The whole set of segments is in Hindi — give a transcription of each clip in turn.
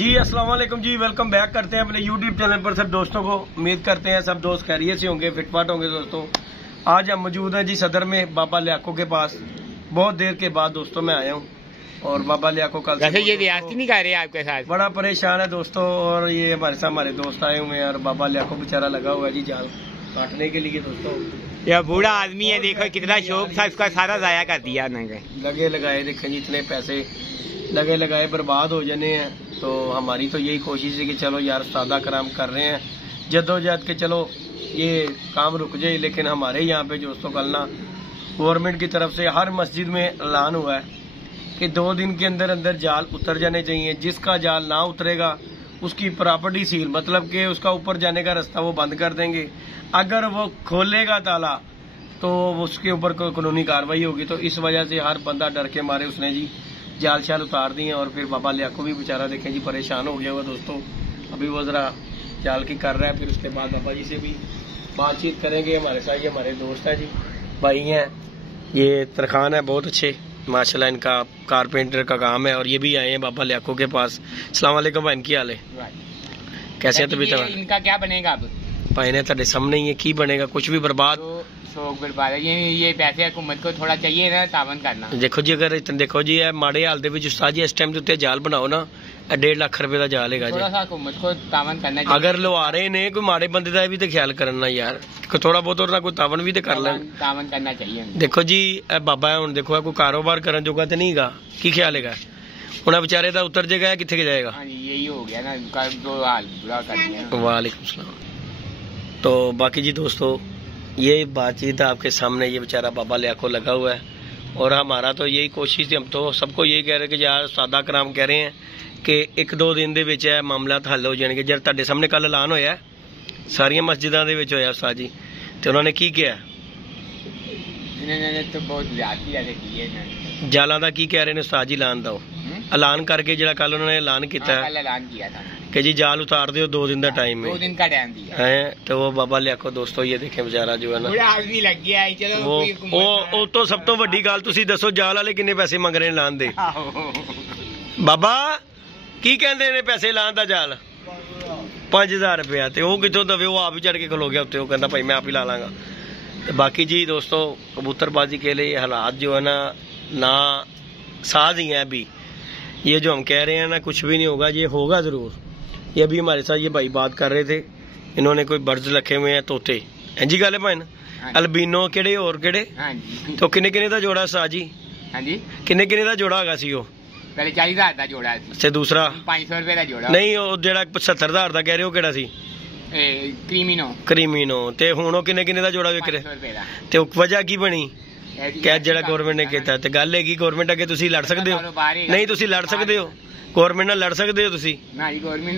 जी अस्सलाम वालेकुम जी, वेलकम बैक करते हैं अपने यूट्यूब चैनल पर सब दोस्तों को। उम्मीद करते हैं सब दोस्त खैरियत से होंगे, फिटफाट होंगे। दोस्तों आज हम मौजूद हैं जी सदर में बाबा लियाको के पास। बहुत देर के बाद दोस्तों मैं आया हूँ और बाबा लियाको कल वैसे ये रियासती नहीं कर रहे आपके साथ, बड़ा परेशान है दोस्तों। और ये हमारे साथ हमारे दोस्त आए हुए हैं और बाबा लियाको बेचारा लगा हुआ है जी जाल काटने के लिए। दोस्तों यह बूढ़ा आदमी है, देखो कितना शौक था इसका, सारा जाया कर दिया उन्होंने। लगे लगाए देखें जी, इतने पैसे लगे लगाए बर्बाद हो जाने हैं। तो हमारी तो यही कोशिश है कि चलो यार सादा कराम कर रहे हैं, जद्दोजहद के चलो ये काम रुक जाए। लेकिन हमारे यहाँ पे दोस्तों कल ना गवर्नमेंट की तरफ से हर मस्जिद में ऐलान हुआ है कि 2 दिन के अंदर अंदर जाल उतर जाने चाहिए। जिसका जाल ना उतरेगा उसकी प्रॉपर्टी सील, मतलब कि उसका ऊपर जाने का रास्ता वो बंद कर देंगे। अगर वो खोलेगा ताला तो उसके ऊपर कोई कानूनी कार्रवाई होगी। तो इस वजह से हर बंदा डर के मारे उसने जी जाल शाल उतार दिए। और फिर बाबा लियाको भी बेचारा देखें जी परेशान हो गया हुआ दोस्तों। अभी वो जरा जाल की कर रहा है, फिर उसके बाद बाबा जी से भी बातचीत करेंगे। हमारे साथ ये हमारे दोस्त हैं जी, भाई हैं, ये तरखान है, बहुत अच्छे माशाल्लाह, इनका कारपेंटर का काम है। और ये भी आए हैं बाबा लियाको के पास। अस्सलाम वालेकुम भाई, इनकी हाल है कैसे है? तबीयत इनका क्या बनेगा अब? भाई ने तेरे सामने ही है, की बनेगा कुछ भी बर्बाद शौक बर्बाद है। ये पैसे हुकूमत को थोड़ा चाहिए ना तावन करना। देखो जी, अगर इतने देखो जी माड़े हाल दे उस्ताद जी इस टाइम उत्ते जाल बनाओ ना 1.5 लाख रुपए का जाल है जी। थोड़ा सा हुकूमत को तावन करना चाहिए। अगर लो आ रहे ने कोई माड़े बंदे का भी तो ख्याल करना यार, थोड़ा बहुत और ना कोई तावन भी तो कर लें। तावन करना चाहिए। देखो जी बाबा हुण देखो कोई कारोबार करन जोगा तो नहीं गा, की ख्याल है उन्हें बेचारे का उतर जाएगा कितने जाएगा। यही हो गया ना, दो हाल बुरा कर दिया। वालेकुम सलाम। तो बाकी जी दोस्तों ये बातचीत आपके सामने, ये बेचारा बाबा लियाको लगा हुआ है। और हमारा तो यही कोशिश थी, हम तो सबको यही कह रहे हैं कि यार सादा कराम कह रहे हैं कि 1-2 दिन दे विच मामला हल हो जाएंगे। जब तुहाडे सामने कल ऐलान होया सारिया मस्जिदां दे विच होया उस्ताद जी, तो उन्होंने की किया? इन्होंने तो बहुत ज्यादती की है। जालां दा की कह रहे हैं उस्ताद जी? ऐलान दो ऐलान करके जो कल उन्होंने ऐलान किया कि जी जाल उतार दो 2 दिन का टाइम है, 2 दिन का टाइम दिया है। तो वो बाबा लियाको दोस्तों ये देखें बेचारा जो है ना आदमी लग गया है। चलो वो तो सब तो वड्डी गल तुसीं दसो जाल वाले किन्ने पैसे मंग रहे ऐलान दे? बाबा की कहंदे ने पैसे ऐलान दा? जाल 5000 रुपया, तो वो कितों दवे? वो आप ही चढ़ के खलो गया उत्ते, वो कहंदा भाई मैं आप ही ला लांगा। बाकी जी दोस्तों कबूतरबाजी के लिए हालात जो है ना साज ही है। अभी ये जो हम कह रहे हैं ना कुछ भी नहीं होगा, ये होगा जरूर। ये अभी हमारे साथ ये भाई बात कर रहे थे, इन्होंने कोई बर्ड्स रखे हुए हैं, तोते हैं जी। गल है भाई अल्बीनो केड़े और केड़े? तो किन्ने किन्ने दा जोड़ा सा जी? किन्ने किन्ने दा जोड़ा होगा सी? पहले 40,000 दा जोड़ा से दूसरा 500 रुपए दा जोड़ा नहीं, वो जेड़ा 70,000 दा कह रहे हो केड़ा सी? क्रीमिनो। ते हुण ओ किन्ने किन्ने दा जोड़ा विक रहा? ते वजह की बनी क्या जेड़ा गवर्नमेंट ने किया? ते गल है कि गवर्नमेंट अगे तुसीं लड़ सकदे हो? नहीं तुसीं लड़ सकदे हो, गवर्नमेंट नाल लड़ सकदे हो तुसीं?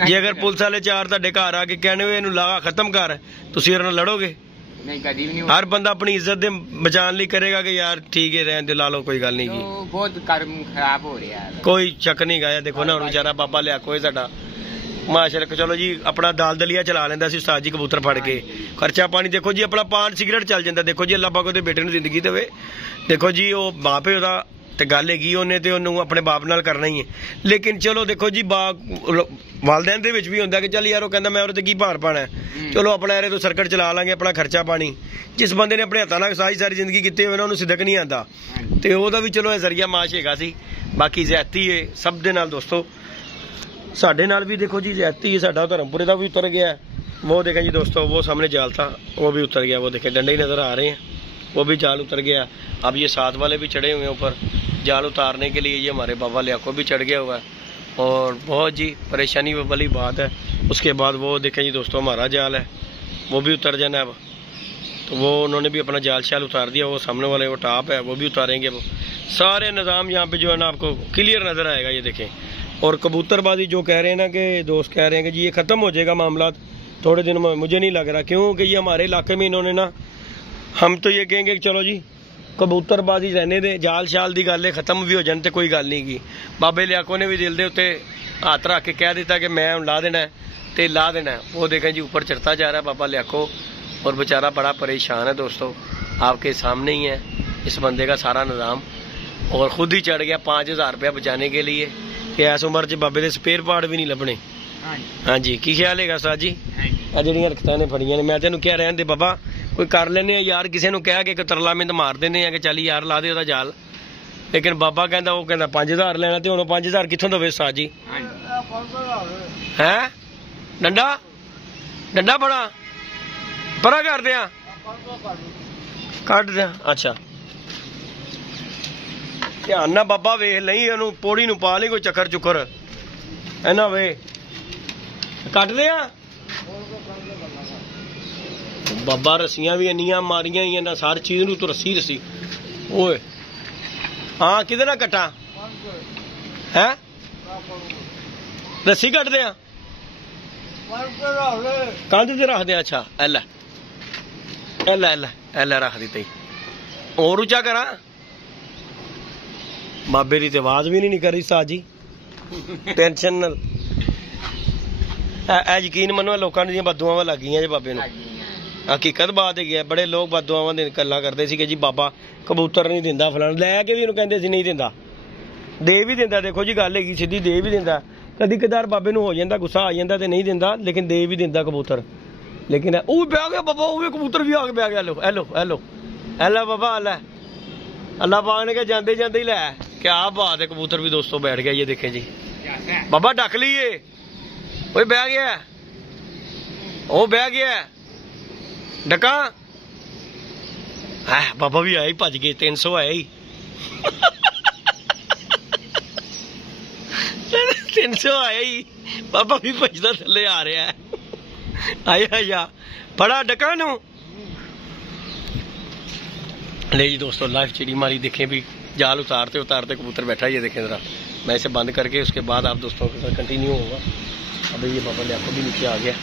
जे अगर पुलिस वाले 4 तुहाडे घर आके कहने इहनूं ला खत्म कर, तुसीं उहनां नाल लड़ोगे? नहीं, कभी भी नहीं। हर बंदा अपनी इज्जत दे बचाने लिए करेगा कि यार ठीक है रहने दे, ला लो, कोई गल नहीं की। बहुत कर्म खराब हो रहा है, कोई शक नहीं गाया। देखो ना हुण बेचारा बाबा लियाको है साडा माशाअल्लाह, चलो जी अपना दाल दलिया चला लेंदा सी उस्ताद जी कबूतर फड़ के, खर्चा पानी देखो जी अपना पान सिगरेट चल जाता। देखो जी अल्लाह पाक ओहदे बेटे नूं जिंदगी देवे। देखो जी वो बाप है ओहदा, ते गल हैगी ओहने ते ओहनूं अपने बाप नाल करना ही है। लेकिन चलो देखो जी वालदैन दे विच भी हुंदा कि चल यार वो कहंदा मैं ओहदे ते की भार पाना है, चलो अपना एरे तो सर्कट चला लांगे, अपना खर्चा पानी। जिस बंदे ने अपने हत्थां नाल सारी जिंदगी कीती होवे ना ओहनूं सिदक नहीं आंदा, ते ओहदा भी चलो जरिया माश हैगा सी। बाकी ज्यादती है सब दे नाल दोस्तों, साडे नाल भी देखो जी ज्यादती है। साडा धर्मपुरे दा भी उतर गया है, वो देखें जी दोस्तों, वो सामने जाल था वो भी उतर गया। वो देखें डंडे ही नजर आ रहे हैं, वो भी जाल उतर गया। अब ये साथ वाले भी चढ़े हुए हैं ऊपर जाल उतारने के लिए। ये हमारे बाबा लियाको भी चढ़ गया हुआ है और बहुत जी परेशानी वाली बात है। उसके बाद वो देखें जी दोस्तों हमारा जाल है वो भी उतर जाना है अब। तो वो उन्होंने भी अपना जाल शाल उतार दिया। वो सामने वाले वो टॉप है वो भी उतारेंगे। वो सारे निज़ाम यहाँ पे जो है ना आपको क्लियर नज़र आएगा, ये देखें। और कबूतरबाजी जो कह रहे हैं ना कि दोस्त कह रहे हैं कि जी ये ख़त्म हो जाएगा मामला थोड़े दिन में, मुझे नहीं लग रहा। क्योंकि ये हमारे इलाके में इन्होंने ना, हम तो ये कहेंगे कि चलो जी कबूतरबाजी रहने दे, जाल शाल दी गल खत्म भी हो जाने तो कोई गल नहीं की। बाबे लियाको ने भी दिल दे उत्ते हाथ रख के कह दिता कि मैं ला देना है तो ला देना है। वो देखें जी ऊपर चढ़ता जा रहा है बाबा लियाको और बेचारा बड़ा परेशान है दोस्तों। आपके सामने ही है इस बंदे का सारा निज़ाम, और ख़ुद ही चढ़ गया 5,000 रुपया बचाने के लिए। ਤੇ ਇਸ ਉਮਰ 'ਚ ਬਾਬੇ ਦੇ ਸਪੇਅਰ ਪਾਰਟ ਵੀ ਨਹੀਂ ਲੱਭਣੇ। ਹਾਂਜੀ ਕੀ ਖਿਆਲ ਹੈਗਾ ਉਸਤਾਦ ਜੀ? ਆ ਜਿਹੜੀਆਂ ਰਖਤਾਂ ਨੇ ਫੜੀਆਂ ਨੇ, ਮੈਂ ਤੈਨੂੰ ਕਿਹਾ ਰਹਿਣ ਦੇ ਬਾਬਾ, ਕੋਈ ਕਰ ਲੈਨੇ ਆ ਯਾਰ, ਕਿਸੇ ਨੂੰ ਕਹਿ ਕੇ ਤਰਲਾ ਮਿੰਦ ਮਾਰ ਦਿੰਦੇ ਆ ਕਿ ਚੱਲ ਯਾਰ ਲਾ ਦੇ ਉਹਦਾ ਜਾਲ, ਲੇਕਿਨ ਬਾਬਾ ਕਹਿੰਦਾ, ਉਹ ਕਹਿੰਦਾ 5000 ਲੈਣਾ, ਤੇ ਹੁਣ 5000 ਕਿੱਥੋਂ ਦੇਵੇ ਉਸਤਾਦ ਜੀ? ਹੈ ਡੰਡਾ ਡੰਡਾ ਬੜਾ ਪਰਾ ਕਰਦੇ ਆ, ਕੱਢ ਦਿਆਂ। ਅੱਛਾ ਧਿਆਨ ਨਾਲ ਬਾਬਾ ਵੇਖ ਲਈ, ਉਹਨੂੰ ਪੌੜੀ ਨੂੰ ਪਾ ਲਈ ਕੋਈ ਚੱਕਰ ਚੁੱਕਰ ਇਹਨਾਂ ਵੇ, ਕੱਢਦੇ ਆ। ਬਾਬਾ ਰੱਸੀਆਂ ਵੀ ਇੰਨੀਆਂ ਮਾਰੀਆਂ ਹੀ ਇਹਨਾਂ, ਸਾਰੀ ਚੀਜ਼ ਨੂੰ ਤੂੰ ਰੱਸੀ ਓਏ। ਹਾਂ ਕਿਹਦੇ ਨਾਲ ਕੱਟਾ ਹੈ? ਰੱਸੀ ਕੱਢਦੇ ਆ, ਕੰਧ ਤੇ ਰੱਖਦੇ ਆ। ਅੱਛਾ ਐਲਾ ਐਲਾ ਐਲਾ ਐਲਾ ਰੱਖ ਦਿੱਤੀ। ਹੋਰ ਉੱਚਾ ਕਰਾਂ, ਬਾਬੇ ਦੀ ਤੇ ਆਵਾਜ਼ ਵੀ ਨਹੀਂ ਕਰ ਰਹੀ ਸਾਜ ਜੀ, ਟੈਨਸ਼ਨ ਨਾਲ। ਯਕੀਨ ਮੰਨੋ ਲੋਕਾਂ ਦੀਆਂ ਬਦਦੁਆਵਾਂ ਲੱਗ ਗਈਆਂ ਜੇ ਬਾਬੇ ਨੂੰ, ਹਕੀਕਤ ਬਾਤ ਹੈਗੀ ਹੈ। ਬੜੇ ਲੋਕ ਬਦਦੁਆਵਾਂ ਦੀ ਗੱਲਾਂ ਕਰਦੇ ਸੀ ਕਿ ਜੀ ਬਾਬਾ ਕਬੂਤਰ ਨਹੀਂ ਦਿੰਦਾ, ਫਲਾਣਾ ਲੈ ਕੇ ਵੀ ਇਹਨੂੰ ਕਹਿੰਦੇ ਸੀ ਨਹੀਂ ਦਿੰਦਾ, ਦੇ ਵੀ ਦਿੰਦਾ। ਦੇਖੋ ਜੀ ਗੱਲ ਹੈਗੀ ਸਿੱਧੀ, ਦੇ ਵੀ ਦਿੰਦਾ। ਕਦੀ ਕਦਾਰ ਬਾਬੇ ਨੂੰ ਹੋ ਜਾਂਦਾ, ਗੁੱਸਾ ਆ ਜਾਂਦਾ ਤੇ ਨਹੀਂ ਦਿੰਦਾ, ਲੇਕਿਨ ਦੇ ਵੀ ਦਿੰਦਾ ਕਬੂਤਰ। ਲੇਕਿਨ ਉਹ ਵੀ ਪਿਆ ਗਿਆ ਬਾਬਾ, ਉਹ ਵੀ ਕਬੂਤਰ ਵੀ ਆ ਕੇ ਪਿਆ ਗਿਆ। ਹੈਲੋ ਹੈਲੋ ਹੈਲੋ ਐਲਾ ਬਾਬਾ ਐਲਾ, ਅੱਲਾਹ ਪਾਕ ने ਜਾਂਦੇ ਜਾਂਦੇ ਹੀ ਲੈ, ਕਿਆ ਬਾਤ ਹੈ। ਕਬੂਤਰ ਵੀ ਦੋਸਤੋ बैठ गया, ये देखें जी बाबा ढक लीए, ओए बह गया, ओ बह गया ढका है। बाबा भी आया ही, भज गए, 300 आया ही 300 आया ही, बाबा भी भजदा थले आ रहा है। आया बड़ा ढका नू ले जी दोस्तों। लाइव चिड़ी मारी, देखें भी जाल उतारते उतारते कबूतर बैठा, ये देखें जरा। मैं इसे बंद करके उसके बाद आप दोस्तों के साथ कंटिन्यू होगा। अभी ये बाबा लियाको भी नीचे आ गया।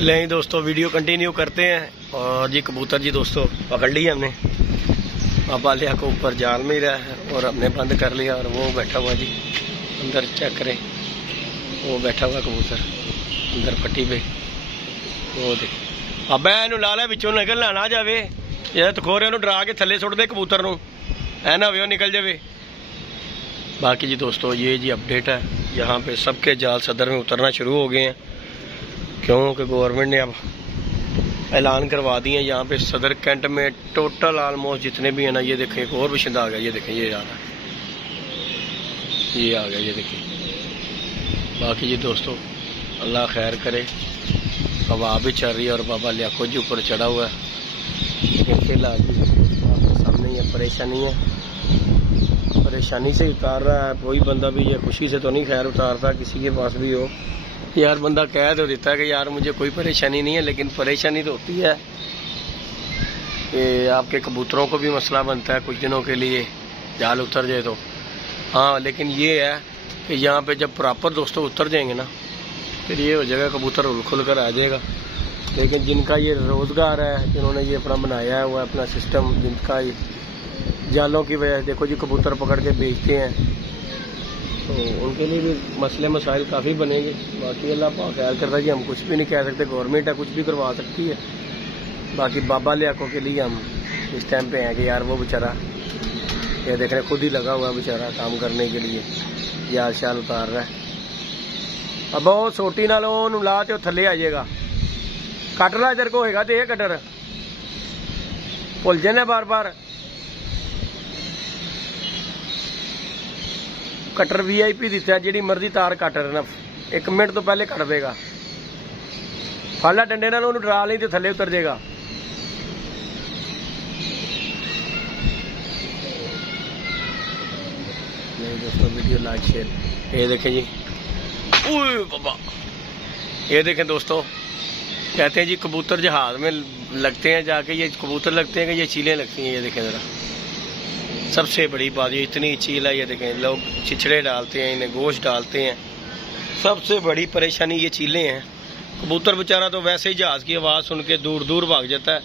ले दोस्तों वीडियो कंटिन्यू करते हैं। और जी कबूतर जी दोस्तों पकड़ लिया हमने, बाबा लियाको ऊपर जाल में ही रहा है और हमने बंद कर लिया। और वो बैठा हुआ जी अंदर, चेक करें, वो बैठा हुआ कबूतर अंदर पट्टी पे, वो देख। अब इनू लाला बिचों निकलना ना जावे, ये तखोरे डरा के थले सुट दे कबूतर नू, है ना वे निकल जावे। बाकी जी दोस्तों ये जी अपडेट है, यहाँ पे सबके जाल सदर में उतरना शुरू हो गए हैं, क्योंकि गवर्नमेंट ने अब ऐलान करवा दिए हैं। यहाँ पे सदर कैंट में टोटल आलमोस्ट जितने भी हैं ना, ये देखें एक और बशिंदा आ गया, ये देखें ये आ रहा है, ये आ गया, ये देखें। बाकी जी दोस्तों अल्लाह खैर करे, हवा भी चल रही है और बाबा लियाको जी ऊपर चढ़ा हुआ है। लेकिन फिलहाल आपके सामने ये परेशानी है, परेशानी से उतार रहा है। कोई बंदा भी ये खुशी से तो नहीं खैर उतारता, किसी के पास भी हो यार, बंदा कह तो देता है कि यार मुझे कोई परेशानी नहीं है, लेकिन परेशानी तो होती है कि आपके कबूतरों को भी मसला बनता है कुछ दिनों के लिए, जाल उतर जाए तो। हाँ लेकिन ये है कि यहाँ पे जब प्रॉपर दोस्तों उतर जाएंगे ना, फिर ये हो जाएगा, कबूतर उल खुल कर आ जाएगा। लेकिन जिनका ये रोज़गार है, जिन्होंने ये अपना बनाया हुआ है अपना सिस्टम, जिनका ये जालों की वजह से देखो जी कबूतर पकड़ के बेचते हैं, तो उनके लिए भी मसले मसाइल काफ़ी बनेंगे। बाकी अल्लाह पाक खैर करता है जी, हम कुछ भी नहीं कह सकते, गवर्नमेंट है कुछ भी करवा सकती है। बाकी बाबा लियाको के लिए हम इस टाइम पे हैं कि यार वो बेचारा ये देख रहे खुद ही लगा हुआ बेचारा काम करने के लिए, जाल शाल उतार रहा है। अब वो सोटी नाल ला तो थले आ जाएगा, कट ला इधर को होगा तो ये कटर भुल जाने बार बार। कटर VIP दिता, जी मर्जी तार कट रहा, 1 मिनट तो पहले कट देगा। फाला डंडे नाल ओनू डरा ली तो थले उतर जाएगा। नहीं दोस्तों वीडियो लाइक शेयर, ये देखें जी, ओए बाबा ये देखें दोस्तों, कहते हैं जी कबूतर जहाज में लगते हैं जाके, ये कबूतर लगते हैं कि ये चीलें लगती हैं। ये देखें ज़रा, सबसे बड़ी बात ये इतनी चील है, ये देखें लोग छिछड़े डालते हैं, इन्हें गोश्त डालते हैं, सबसे बड़ी परेशानी ये चीलें हैं। कबूतर बेचारा तो वैसे ही जहाज़ की आवाज़ सुन के दूर दूर भाग जाता है,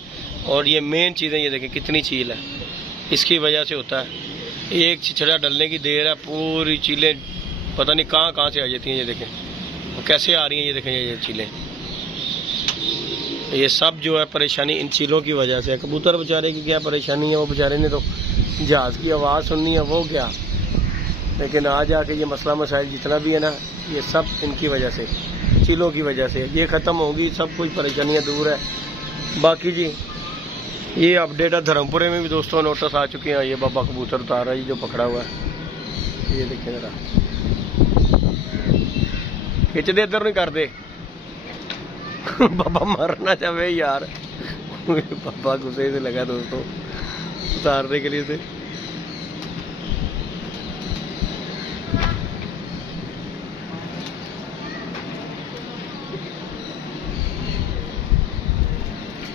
और ये मेन चीज़ें ये देखें कितनी चील है, इसकी वजह से होता है। एक छिछड़ा डलने की देर है, पूरी चीलें पता नहीं कहाँ कहाँ से आ जाती हैं। ये देखें वो कैसे आ रही हैं, ये देखें ये चीलें, ये सब जो है परेशानी इन चीलों की वजह से है। कबूतर बेचारे की क्या परेशानी है, वो बेचारे ने तो जहाज़ की आवाज़ सुननी है, वो क्या लेकिन आज आके ये मसला मसाइल जितना भी है ना, ये सब इनकी वजह से, चीलों की वजह से ये ख़त्म होगी, सब कुछ परेशानियाँ दूर है। बाकी जी ये अपडेट है, धर्मपुरे में भी दोस्तों नोटिस आ चुके हैं। ये बाबा कबूतर उतार रहा है जो पकड़ा हुआ है, ये देखिए जरा, खिंच दे इधर नहीं कर दे बाबा मरना चाहे यार बाबा गुस्से से लगा दोस्तों उतारने के लिए से।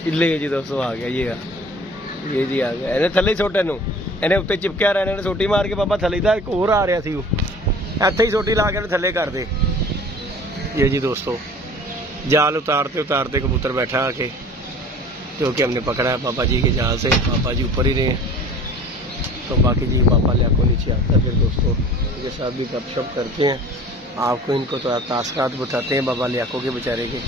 ले जी दोस्तों आ गया, ये जी आ गया, इन्हें थले छोटे नू इन्हें उत्ते चिपकिया रहा, इन्हें सोटी मार के बाबा थले दा एक होर आ रहा सी, इत्थे ही सोटी ला के थले कर दे। ये जी दोस्तों जाल उतारते उतारते कबूतर बैठा आके, जो कि हमने पकड़ा है बाबा जी के जाल से। बाबा जी ऊपर ही रहे, तो बाकी जी बाबा लियाको नीचे आता है। फिर दोस्तों ये साथ भी गपशप करते हैं, आपको इनको तो तासरात बताते हैं बाबा लियाको के बेचारे के।